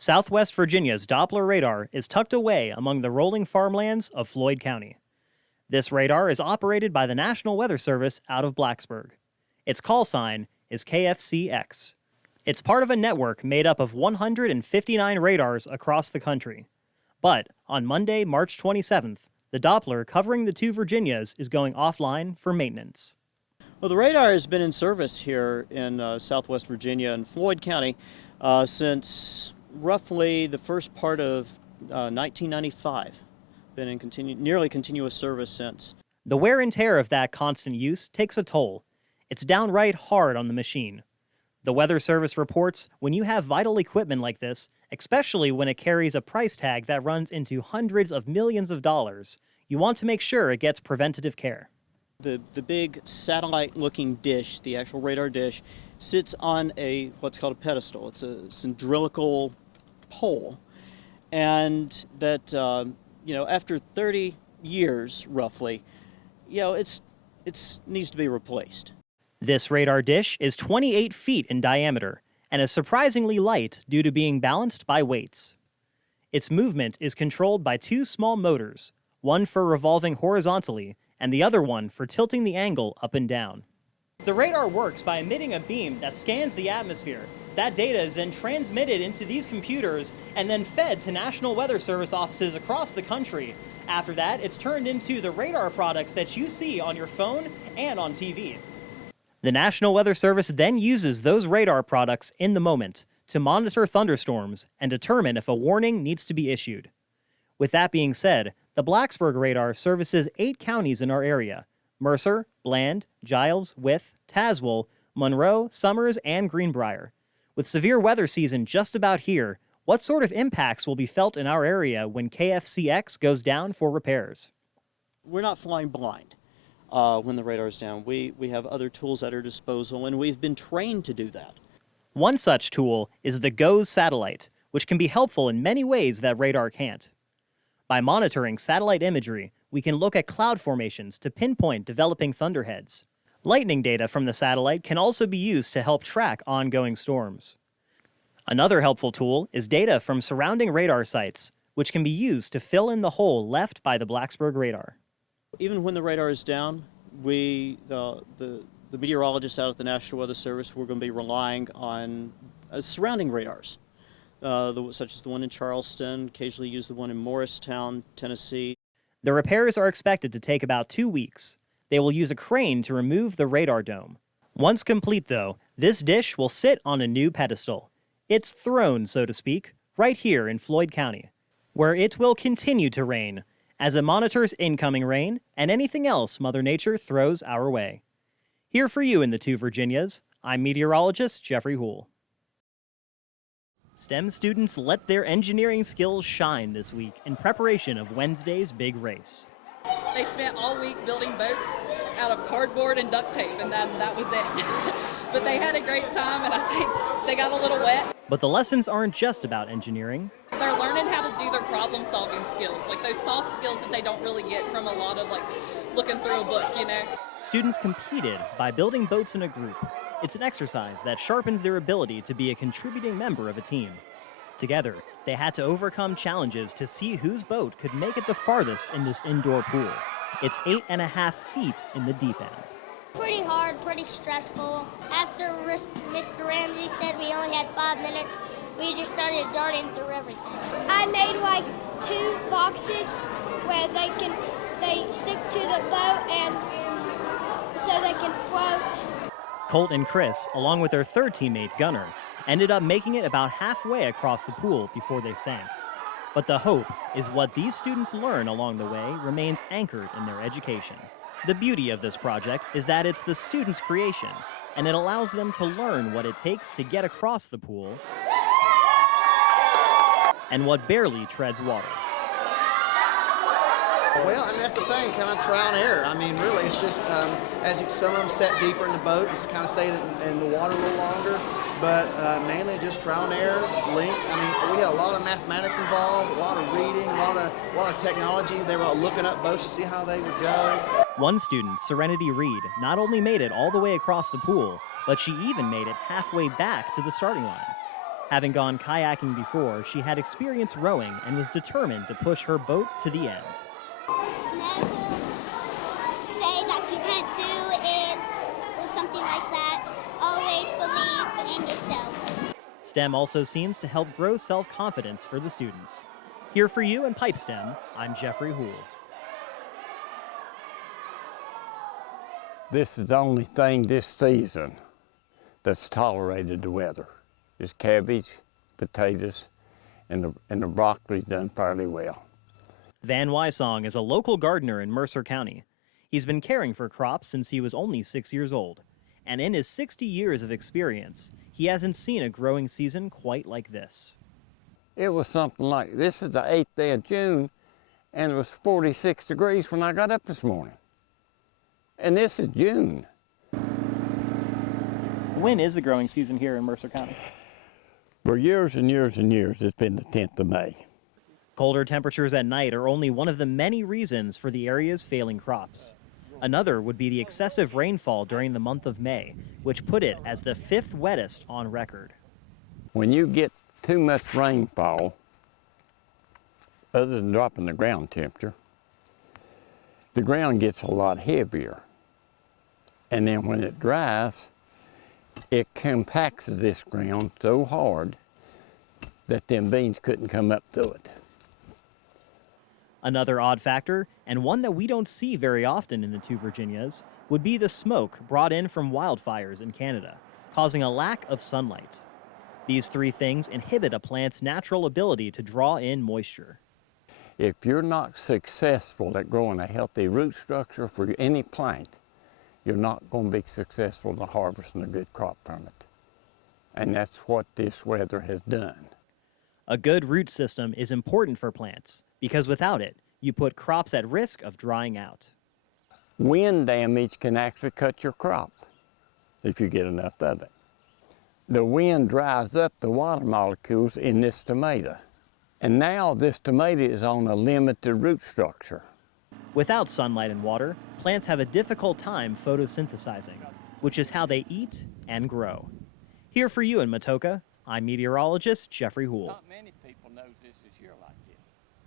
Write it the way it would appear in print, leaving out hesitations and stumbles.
Southwest Virginia's Doppler radar is tucked away among the rolling farmlands of Floyd County. This radar is operated by the National Weather Service out of Blacksburg. Its call sign is KFCX. It's part of a network made up of 159 radars across the country. But on Monday, March 27th, the Doppler covering the two Virginias is going offline for maintenance. Well, the radar has been in service here in Southwest Virginia and Floyd County since roughly the first part of 1995. Been in nearly continuous service since. The wear and tear of that constant use takes a toll. It's downright hard on the machine. The Weather Service reports when you have vital equipment like this, especially when it carries a price tag that runs into hundreds of millions of dollars, you want to make sure it gets preventative care. The big satellite-looking dish, the actual radar dish, sits on what's called a pedestal. It's a cylindrical pole, and that after 30 years roughly, it needs to be replaced. This radar dish is 28 feet in diameter and is surprisingly light due to being balanced by weights. Its movement is controlled by two small motors, one for revolving horizontally and the other one for tilting the angle up and down. The radar works by emitting a beam that scans the atmosphere. That data is then transmitted into these computers and then fed to National Weather Service offices across the country. After that, it's turned into the radar products that you see on your phone and on TV. The National Weather Service then uses those radar products in the moment to monitor thunderstorms and determine if a warning needs to be issued. With that being said, the Blacksburg radar services 8 counties in our area: Mercer, Bland, Giles, Wythe, Tazewell, Monroe, Summers, and Greenbrier. With severe weather season just about here, what sort of impacts will be felt in our area when KFCX goes down for repairs? We're not flying blind when the radar is down. We have other tools at our disposal, and we've been trained to do that. One such tool is the GOES satellite, which can be helpful in many ways that radar can't. By monitoring satellite imagery, we can look at cloud formations to pinpoint developing thunderheads. Lightning data from the satellite can also be used to help track ongoing storms. Another helpful tool is data from surrounding radar sites, which can be used to fill in the hole left by the Blacksburg radar. Even when the radar is down, the meteorologists out at the National Weather Service, we're going to be relying on surrounding radars. Such as the one in Charleston, occasionally use the one in Morristown, Tennessee. The repairs are expected to take about 2 weeks. They will use a crane to remove the radar dome. Once complete, though, this dish will sit on a new pedestal. Its throne, so to speak, right here in Floyd County, where it will continue to reign as it monitors incoming rain and anything else Mother Nature throws our way. Here for you in the two Virginias, I'm meteorologist Jeffrey Hoole. STEM students let their engineering skills shine this week in preparation of Wednesday's big race. They spent all week building boats out of cardboard and duct tape, and that was it. But they had a great time, and I think they got a little wet. But the lessons aren't just about engineering. They're learning how to do their problem-solving skills, like those soft skills that they don't really get from a lot of looking through a book, Students competed by building boats in a group. It's an exercise that sharpens their ability to be a contributing member of a team. Together, they had to overcome challenges to see whose boat could make it the farthest in this indoor pool. It's 8.5 feet in the deep end. Pretty hard, pretty stressful. After Mr. Ramsey said we only had 5 minutes, we just started darting through everything. I made 2 boxes where they stick to the boat and so they can float. Colt and Chris, along with their third teammate, Gunnar, ended up making it about halfway across the pool before they sank. But the hope is what these students learn along the way remains anchored in their education. The beauty of this project is that it's the students' creation, and it allows them to learn what it takes to get across the pool and what barely treads water. Well, that's the thing, kind of trial and error. Really, it's just some of them sat deeper in the boat and kind of stayed in the water a little longer, but mainly just trial and error. We had a lot of mathematics involved, a lot of reading, a lot of technology. They were looking up boats to see how they would go. One student, Serenity Reed, not only made it all the way across the pool, but she even made it halfway back to the starting line. Having gone kayaking before, she had experience rowing and was determined to push her boat to the end. Never say that you can't do it or something like that. Always believe in yourself. STEM also seems to help grow self-confidence for the students. Here for you in Pipe STEM, I'm Jeffrey Hoole. This is the only thing this season that's tolerated the weather. Is cabbage, potatoes, and the broccoli's done fairly well. Van Wysong is a local gardener in Mercer County. He's been caring for crops since he was only 6 years old. And in his 60 years of experience, he hasn't seen a growing season quite like this. It was something like, this is the 8th day of June, and it was 46 degrees when I got up this morning. And this is June. When is the growing season here in Mercer County? For years and years and years, it's been the 10th of May. Colder temperatures at night are only one of the many reasons for the area's failing crops. Another would be the excessive rainfall during the month of May, which put it as the 5th wettest on record. When you get too much rainfall, other than dropping the ground temperature, the ground gets a lot heavier. And then when it dries, it compacts this ground so hard that them beans couldn't come up through it. Another odd factor, and one that we don't see very often in the two Virginias, would be the smoke brought in from wildfires in Canada, causing a lack of sunlight. These three things inhibit a plant's natural ability to draw in moisture. If you're not successful at growing a healthy root structure for any plant, you're not going to be successful in harvesting a good crop from it. And that's what this weather has done. A good root system is important for plants because without it, you put crops at risk of drying out. Wind damage can actually cut your crops if you get enough of it. The wind dries up the water molecules in this tomato. And now this tomato is on a limited root structure. Without sunlight and water, plants have a difficult time photosynthesizing, which is how they eat and grow. Here for you in Matoka, I'm meteorologist Jeffrey Hoole.